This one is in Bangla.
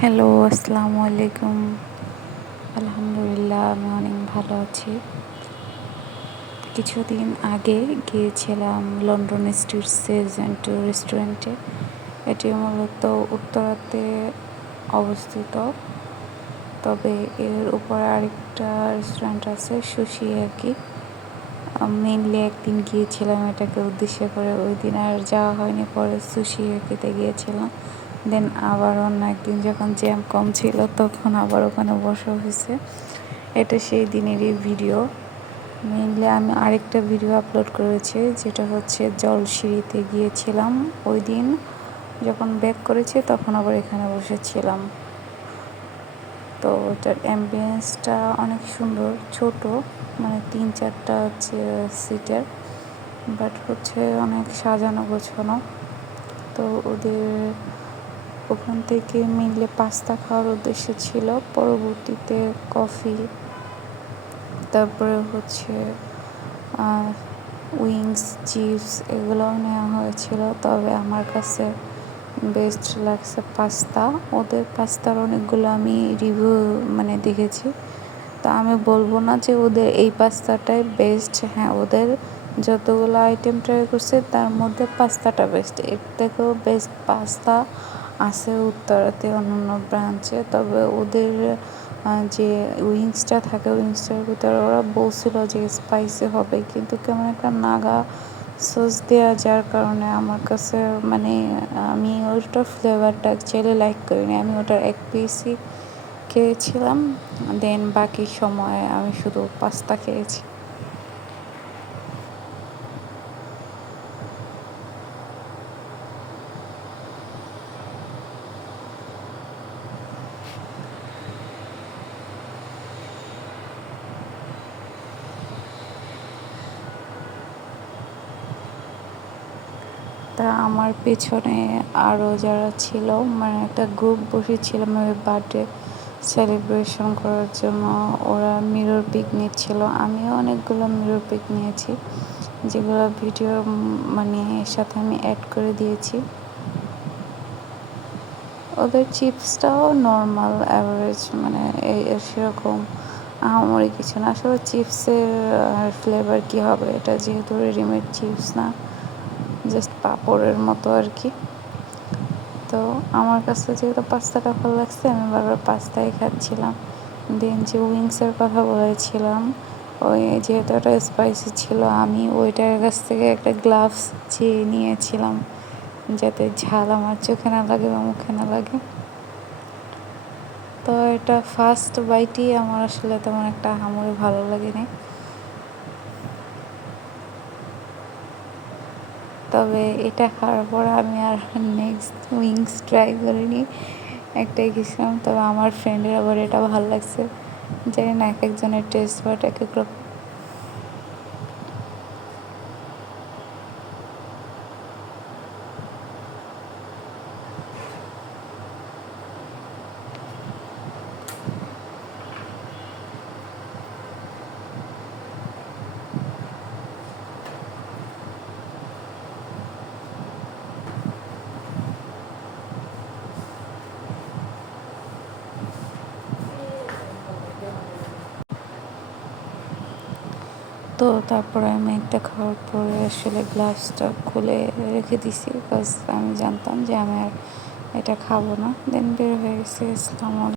হ্যালো, আসসালামু আলাইকুম। আলহামদুলিল্লাহ, আমি অনেক ভালো আছি। কিছুদিন আগে গিয়েছিলাম লন্ডন স্ট্রিট সেজেন্ট রেস্টুরেন্টে। এটি মূলত উত্তরাতে অবস্থিত, তবে এর উপরে আরেকটা রেস্টুরেন্ট আছে সুশি আর কি। মেইনলি একদিন গিয়েছিলাম এটাকে উদ্দেশ্য করে, ওই দিন আর যাওয়া হয়নি, পরে সুশি খেতে গিয়েছিলাম। দেন আবার অন্য একদিন যখন জ্যাম কম ছিল তখন আবার ওখানে বসা হয়েছে। এটা সেই দিনেরই ভিডিও। মেইনলি আমি আরেকটা ভিডিও আপলোড করেছি, যেটা হচ্ছে জলসিঁড়িতে গিয়েছিলাম ওই দিন যখন ব্যাক করেছি, তখন আবার এখানে বসেছিলাম। তো ওটার অ্যাম্বিয়েন্সটা অনেক সুন্দর, ছোট, মানে 3-4টা হচ্ছে সিটের, বাট হচ্ছে অনেক সাজানো গোছানো। তো ওদের ওখান থেকে মেনলি পাস্তা খাওয়ার উদ্দেশ্য ছিল, পরবর্তীতে কফি, তারপরে হচ্ছে উইংস, চিপস এগুলোও নেওয়া হয়েছিল। তবে আমার কাছে বেস্ট লাগছে পাস্তা। ওদের পাস্তার অনেকগুলো আমি রিভিউ দেখেছি, তো আমি বলবো না যে ওদের এই পাস্তাটাই বেস্ট। হ্যাঁ, ওদের যতগুলো আইটেম ট্রাই করছে তার মধ্যে পাস্তাটা বেস্ট। এর থেকেও বেস্ট পাস্তা আছে উত্তরাতে অন্যান্য ব্রাঞ্চে। তবে ওদের যে উইংসটা থাকে, উইংসটার ভিতরে ওরা বলছিল যে স্পাইসি হবে, কিন্তু কেমন একটা নাগা সস দেওয়া, যার কারণে আমার কাছে আমি ওটার ফ্লেভারটা অ্যাকচুয়ালি লাইক করিনি। আমি ওটার এক পিসই খেয়েছিলাম, দেন বাকি সময় আমি শুধু পাস্তা খেয়েছি। তা আমার পেছনে আরও যারা ছিল, একটা গ্রুপ বসেছিলাম ওই বার্থডে সেলিব্রেশন করার জন্য। ওরা মিরর পিক নিচ্ছিল, আমিও অনেকগুলো মিরর পিক নিয়েছি, যেগুলো ভিডিও এর সাথে আমি অ্যাড করে দিয়েছি। ওদের চিপসটাও নর্মাল অ্যাভারেজ, সেরকম আহামরি কিছু না। আসলে চিপসের ফ্লেভার কী হবে, এটা যেহেতু রেডিমেড চিপস না, জাস্ট পাঁপড়ের মতো আর কি। তো আমার কাছে যেহেতু পাস্তাটা ভালো লাগছে, আমি বারবার পাস্তাই খাচ্ছিলাম। দেন যে উইংসের কথা বলেছিলাম, ওই যেহেতু এটা স্পাইসি ছিল, আমি ওইটার কাছ থেকে একটা গ্লাভস চেয়ে নিয়েছিলাম, যাতে ঝাল আমার চোখে না লাগে বা মুখে না লাগে। তো এটা ফার্স্ট বাইটই আমার আসলে তেমন একটা আহামরি ভালো লাগেনি। তবে এটা খাওয়ার পর আমি আর নেক্সট উইংস ট্রাই করিনি, একটাই গেছিলাম। তবে আমার ফ্রেন্ডের আবার এটা ভালো লাগছে, জানি না, এক একজনের টেস্ট বাট এক এক রকম। তো তারপরে আমি একটা খাওয়ার পরে আসলে গ্লাভসটা খুলে রেখে দিছি, বিকজ আমি জানতাম যে আমি আর এটা খাবো না। দেন বের হয়ে গেছি। আসসালামু আলাইকুম।